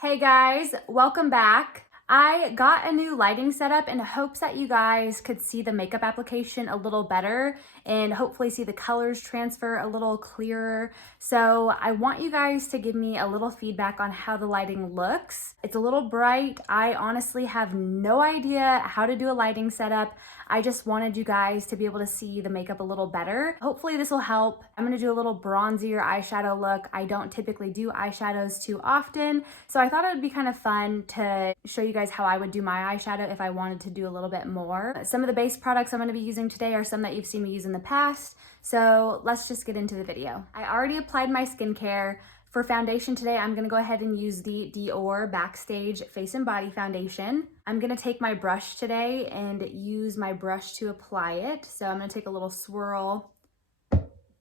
Hey guys, welcome back. I got a new lighting setup in hopes that you guys could see the makeup application a little better and hopefully see the colors transfer a little clearer. So I want you guys to give me a little feedback on how the lighting looks. It's a little bright. I honestly have no idea how to do a lighting setup. I just wanted you guys to be able to see the makeup a little better. Hopefully this will help. I'm gonna do a little bronzier eyeshadow look. I don't typically do eyeshadows too often, so I thought it would be kind of fun to show you guys how I would do my eyeshadow if I wanted to do a little bit more. Some of the base products I'm gonna be using today are some that you've seen me use in the past, so let's just get into the video. I already applied my skincare. For foundation today, I'm gonna go ahead and use the Dior Backstage Face and Body Foundation. I'm gonna take my brush today and use my brush to apply it. So I'm gonna take a little swirl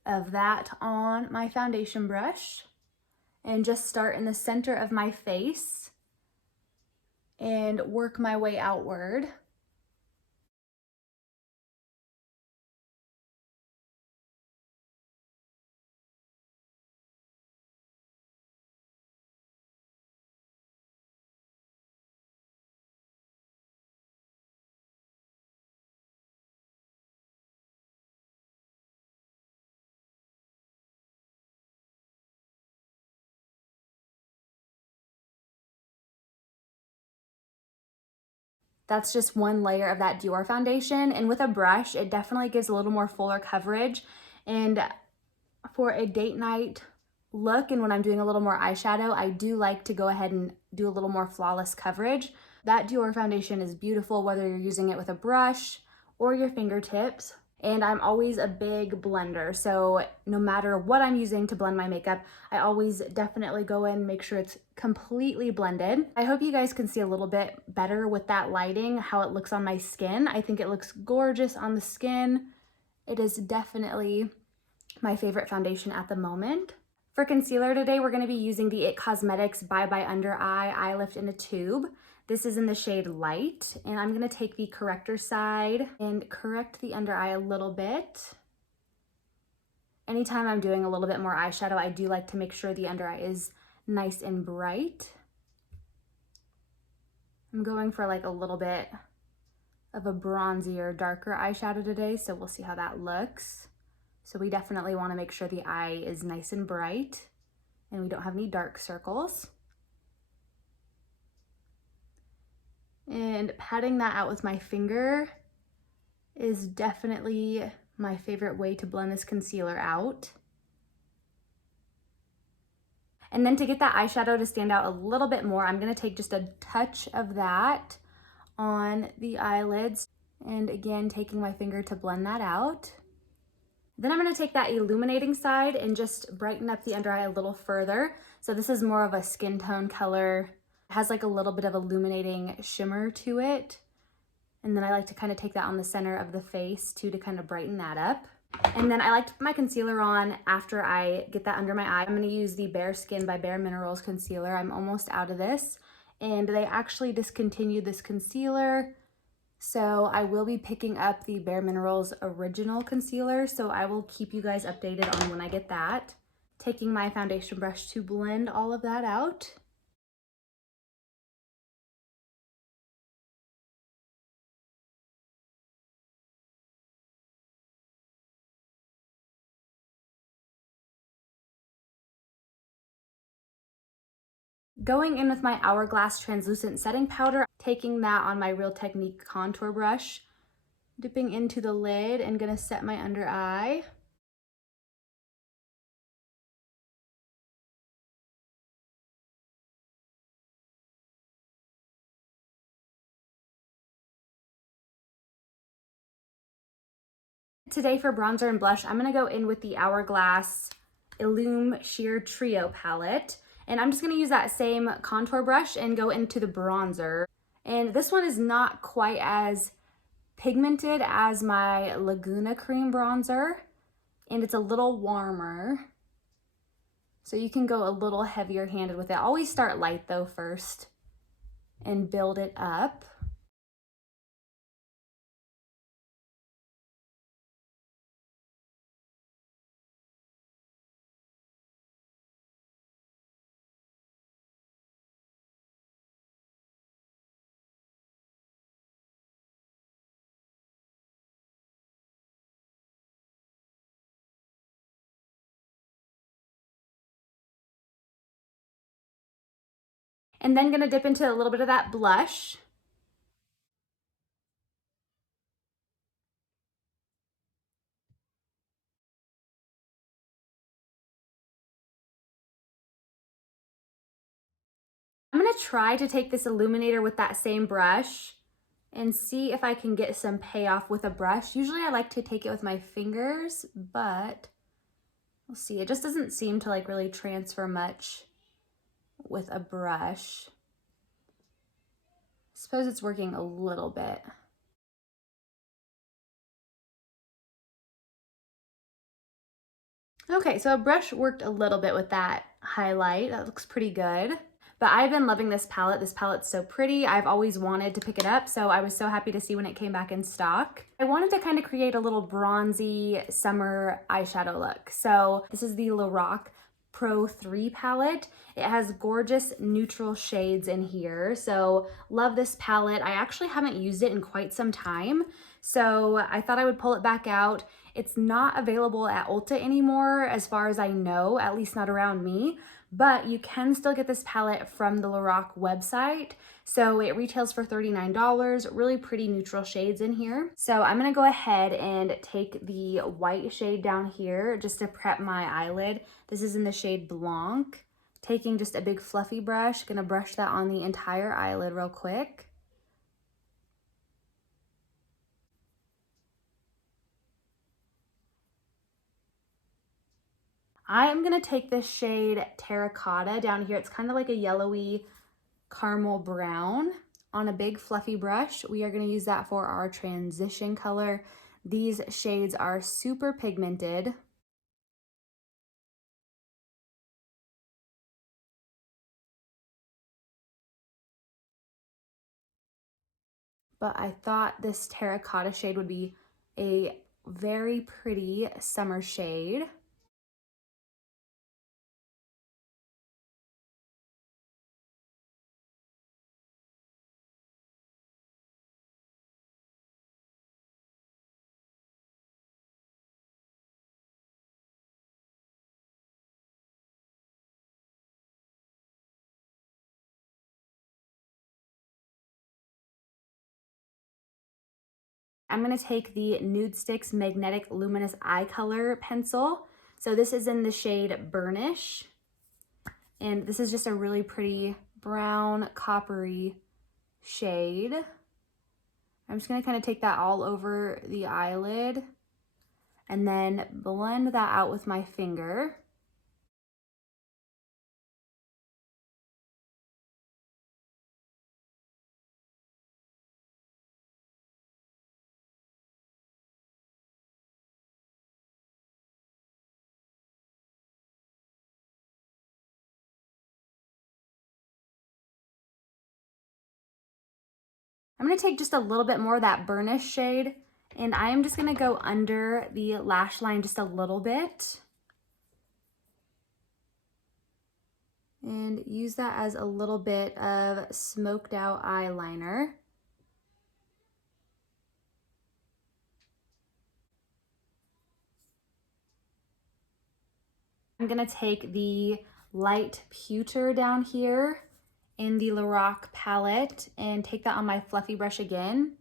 of that on my foundation brush and just start in the center of my face and work my way outward. That's just one layer of that Dior foundation. And with a brush, it definitely gives a little more fuller coverage. And for a date night look and when I'm doing a little more eyeshadow, I do like to go ahead and do a little more flawless coverage. That Dior foundation is beautiful whether you're using it with a brush or your fingertips. And I'm always a big blender, so no matter what I'm using to blend my makeup, I always definitely go in and make sure it's completely blended. I hope you guys can see a little bit better with that lighting, how it looks on my skin. I think it looks gorgeous on the skin. It is definitely my favorite foundation at the moment. For concealer today, we're gonna be using the IT Cosmetics Bye Bye Under Eye Eye Lift in a Tube. This is in the shade Light, and I'm gonna take the corrector side and correct the under eye a little bit. Anytime I'm doing a little bit more eyeshadow, I do like to make sure the under eye is nice and bright. I'm going for like a little bit of a bronzier, darker eyeshadow today, so we'll see how that looks. So we definitely want to make sure the eye is nice and bright and we don't have any dark circles. And patting that out with my finger is definitely my favorite way to blend this concealer out. And then to get that eyeshadow to stand out a little bit more, I'm going to take just a touch of that on the eyelids. And again, taking my finger to blend that out. Then I'm gonna take that illuminating side and just brighten up the under eye a little further. So this is more of a skin tone color. It has like a little bit of illuminating shimmer to it. And then I like to kind of take that on the center of the face too to kind of brighten that up. And then I like to put my concealer on after I get that under my eye. I'm gonna use the Bare Skin by Bare Minerals concealer. I'm almost out of this. And they actually discontinued this concealer. So I will be picking up the Bare Minerals original concealer, so I will keep you guys updated on when I get that. Taking my foundation brush to blend all of that out. Going in with my Hourglass translucent setting powder, taking that on my Real Technique contour brush, dipping into the lid and gonna set my under eye. Today for bronzer and blush, I'm gonna go in with the Hourglass Illume Sheer Trio palette. And I'm just gonna use that same contour brush and go into the bronzer. And this one is not quite as pigmented as my Laguna Cream bronzer, and it's a little warmer. So you can go a little heavier handed with it. Always start light though first and build it up. And then gonna dip into a little bit of that blush. I'm gonna try to take this illuminator with that same brush and see if I can get some payoff with a brush. Usually I like to take it with my fingers, but we'll see. It just doesn't seem to like really transfer much with a brush. I suppose it's working a little bit. Okay, so a brush worked a little bit with that highlight. That looks pretty good. But I've been loving this palette. This palette's so pretty. I've always wanted to pick it up, so I was so happy to see when it came back in stock. I wanted to kind of create a little bronzy summer eyeshadow look. So this is the Lorac Pro 3 palette. It has gorgeous neutral shades in here. So love this palette. I actually haven't used it in quite some time. So I thought I would pull it back out. It's not available at Ulta anymore, as far as I know, at least not around me. But you can still get this palette from the Lorac website. So it retails for $39, really pretty neutral shades in here. So I'm gonna go ahead and take the white shade down here just to prep my eyelid. This is in the shade Blanc. Taking just a big fluffy brush, gonna brush that on the entire eyelid real quick. I am gonna take this shade Terracotta down here. It's kind of like a yellowy caramel brown on a big fluffy brush. We are gonna use that for our transition color. These shades are super pigmented. But I thought this terracotta shade would be a very pretty summer shade. I'm gonna take the Nude Sticks Magnetic Luminous Eye Color pencil. So this is in the shade Burnish. And this is just a really pretty brown, coppery shade. I'm just gonna kind of take that all over the eyelid and then blend that out with my finger. I'm gonna take just a little bit more of that burnish shade and I am just gonna go under the lash line just a little bit and use that as a little bit of smoked out eyeliner. I'm gonna take the light Pewter down here in the Lorac palette and take that on my fluffy brush again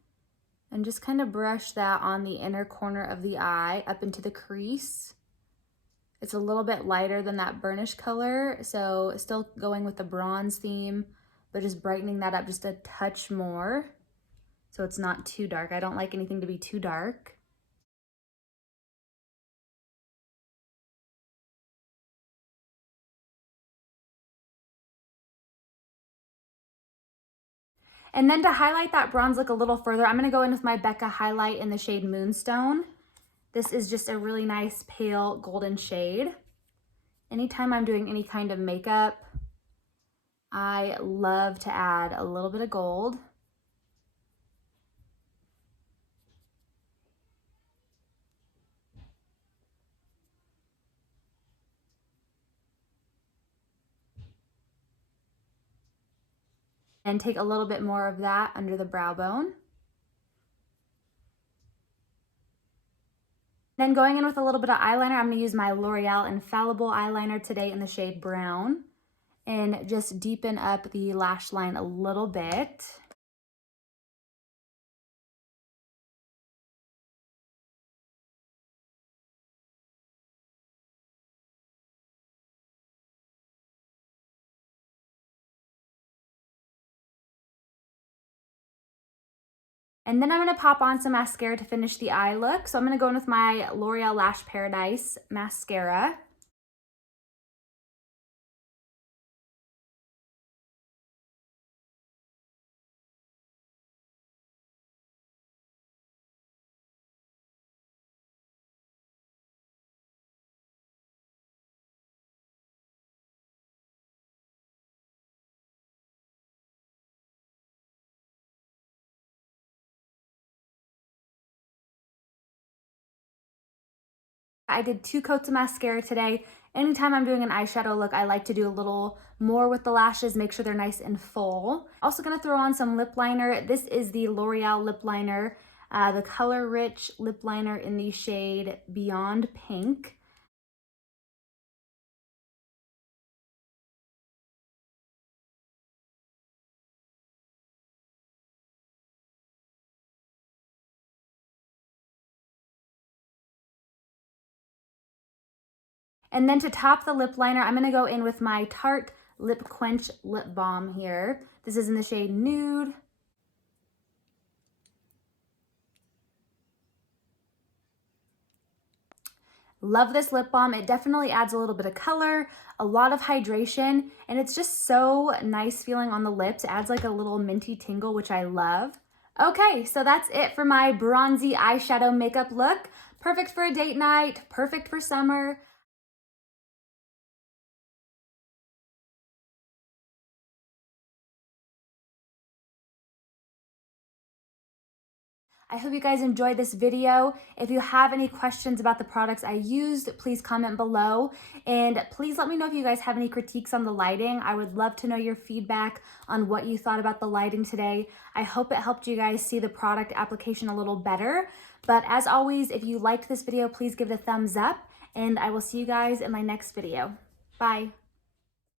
and just kind of brush that on the inner corner of the eye up into the crease. It's a little bit lighter than that burnish color, so still going with the bronze theme, but just brightening that up just a touch more so it's not too dark. I don't like anything to be too dark. And then to highlight that bronze look a little further, I'm gonna go in with my Becca highlight in the shade Moonstone. This is just a really nice pale golden shade. Anytime I'm doing any kind of makeup, I love to add a little bit of gold. And take a little bit more of that under the brow bone. Then going in with a little bit of eyeliner, I'm gonna use my L'Oreal Infallible eyeliner today in the shade Brown. and just deepen up the lash line a little bit. And then I'm gonna pop on some mascara to finish the eye look. So I'm gonna go in with my L'Oreal Lash Paradise mascara. I did 2 coats of mascara today. Anytime I'm doing an eyeshadow look, I like to do a little more with the lashes, make sure they're nice and full. Also gonna throw on some lip liner. This is the L'Oreal lip liner, the Color Rich lip liner in the shade Beyond Pink. And then to top the lip liner, I'm gonna go in with my Tarte Lip Quench Lip Balm here. This is in the shade Nude. Love this lip balm. It definitely adds a little bit of color, a lot of hydration, and it's just so nice feeling on the lips. It adds like a little minty tingle, which I love. Okay, so that's it for my bronzy eyeshadow makeup look. Perfect for a date night, perfect for summer. I hope you guys enjoyed this video. If you have any questions about the products I used, please comment below. And please let me know if you guys have any critiques on the lighting. I would love to know your feedback on what you thought about the lighting today. I hope it helped you guys see the product application a little better. But as always, if you liked this video, please give it a thumbs up. And I will see you guys in my next video. Bye.